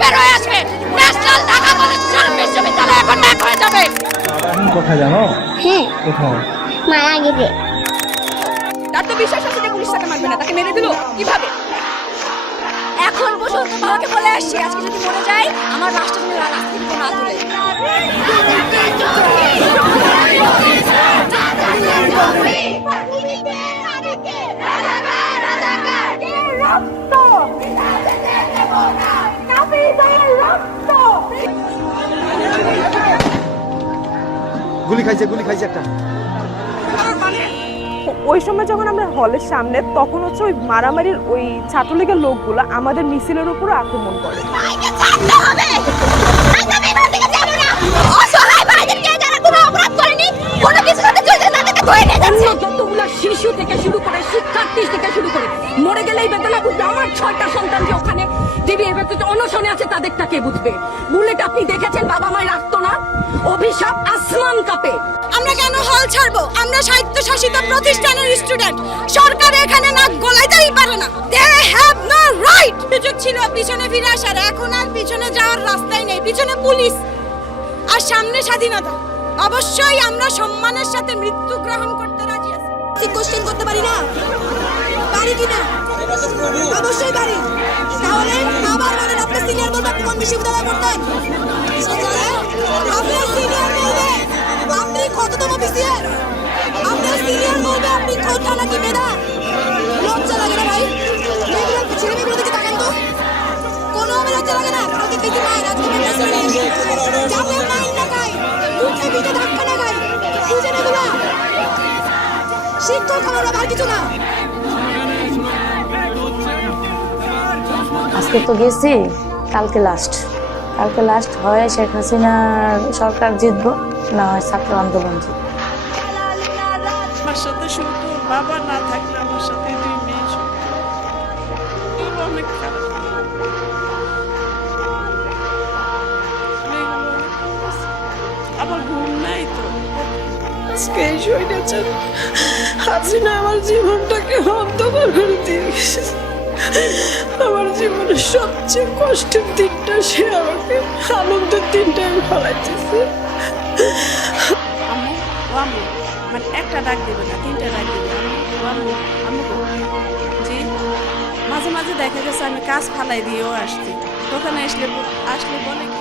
বের হয়ে আসবে। ন্যাশনাল ঢাকা কলেজ বিশ্ববিদ্যালয় এখন এক হয়ে যাবে। এখন কোথায় জানো? হ্যাঁ, কোথায়? মারা গেছে। তার তো বিশ্বাস আছে যে পুলিশ তাকে মারবে না, তাকে মেরে দিল কিভাবে? এখন পর্যন্ত বাবাকে বলে আসছি, আজকে যদি মরে যায় আমার লাশটা যেন রাস্তা থেকে না তুলে। গুলি খাইছে একটা। ওই সময় যখন আমরা হলের সামনে, তখন হচ্ছে ওই মারামারির ওই ছাত্রলীগের লোকগুলো আমাদের মিছিলের উপর আক্রমণ করে। শিশু থেকে শুরু করে শিক্ষার্থী থেকে শুরু করে মরে গেলেই বেদনা বুঝবে। আমার 6টা সন্তান যে ওখানে অনশনে আছে তাদেরটা কে বুঝবে? বুলেট আপনি দেখেছেন বাবা মায়ের রাখতো না, অভিশাপ আসমান কাঁপে। আমরা কেন হল ছাড়বো? আমরা স্বায়ত্তশাসিত প্রতিষ্ঠানের স্টুডেন্ট, সরকার এখানে নাক গলাইতেই পারে না। They have no right. সুযোগ ছিল পিছনে ফিরে আসার, এখন আর পিছনে যাওয়ার রাস্তাই নেই। পিছনে পুলিশ আর সামনে স্বাধীনতা। অবশ্যই আমরা সম্মানের সাথে মৃত্যু গ্রহণ করতে রাজি আছি। কোশ্চেন করতে পারি না, পারি কিনা? অবশ্যই পারি। তাহলে আবার বলেন, আপনি সিনিয়র বলতে আপনি কোন বিশ্ববিদ্যালয়ে পড়তেন? আপনি সিনিয়র বলবে আপনি কততম বিসিএস? আপনি সিনিয়র বলবে আপনি কোনটা নাকি মেধা? লজ্জা লাগে না ভাই? ছেলে মেয়েগুলো দিকে তাকান তো, কোনো লজ্জা লাগে না? কালকে খেতে মায়ের, আজকে যাতে মায়ের না খাই, মুখে পিঠে ধাক্কা না খাই, বুঝে না গুলা শিক্ষক আমরা আর কিছু না। আজকে তো গেছি, কালকে লাস্ট হয় শেখ হাসিনার সরকার জিতবো, না হয় ছাত্র আন্দোলন জিতবো। আমার সাথে শুধু বাবা না থাকলে আমার সাথে 2 মেয়ে অনেক খারাপ। আমার ঘুম নাই তো। আজকে এই শরীরটা হাসিনা আমার জীবনটাকে অন্ধকার করে দিয়ে গেছে। আমার জীবনের সবচেয়ে কষ্টের দিনটা সে আমাকে আনন্দের দিনটা আমি ফলাইতেছে। আম্মু মানে একটা ডাক দেবে না, 3টা ডাক দেবে। জি, মাঝে মাঝে দেখা গেছে আমি কাজ ফালাই দিয়েও আসছি। দোকানে আসলে বলে কি